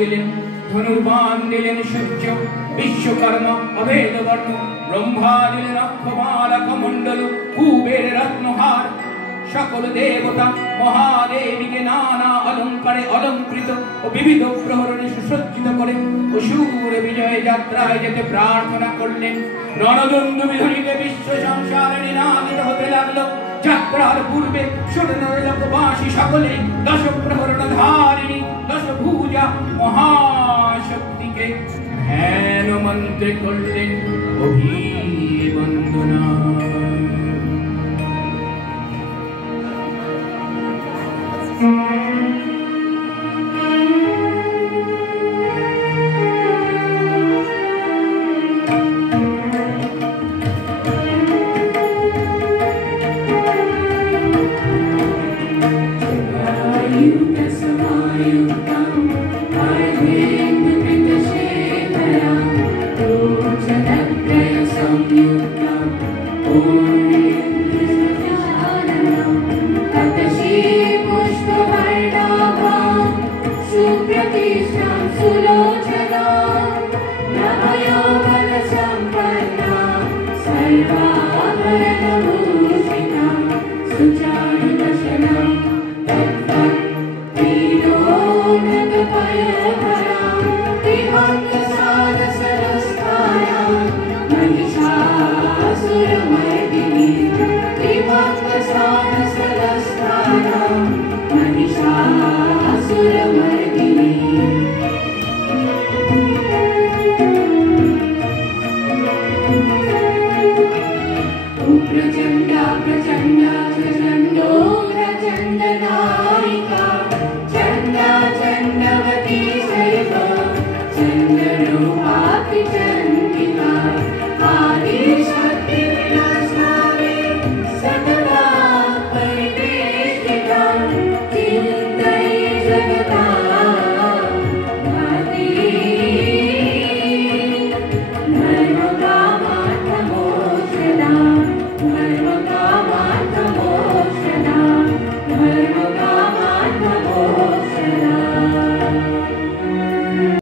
দিলেন, ধনুর্বাণ দিলেন সূর্য বিশ্বকর্মা অভেদ বর্ণ, ব্রহ্মা দিলেন অক্ষমালা কমণ্ডল কুবের রত্নহার। সকল দেবতা মহাদেবীকে নানা অলঙ্কারে অলঙ্কৃত ও বিবিধ প্রহরণে সুসজ্জিত করে অসুর বিজয় যাত্রায় যেতে প্রার্থনা করলেন। রণদণ্ডুবি ধ্বনিতে বিশ্ব সংসারে নিনাদিত হতে লাগলো। যাত্রার পূর্বে স্বর্ণলোকবাসী সকলে দশ প্রহরণ ধারিণী দশভুজা মহাশক্তিকে ধ্যান মন্ত্রে করলেন অভিবন্দনা। Behold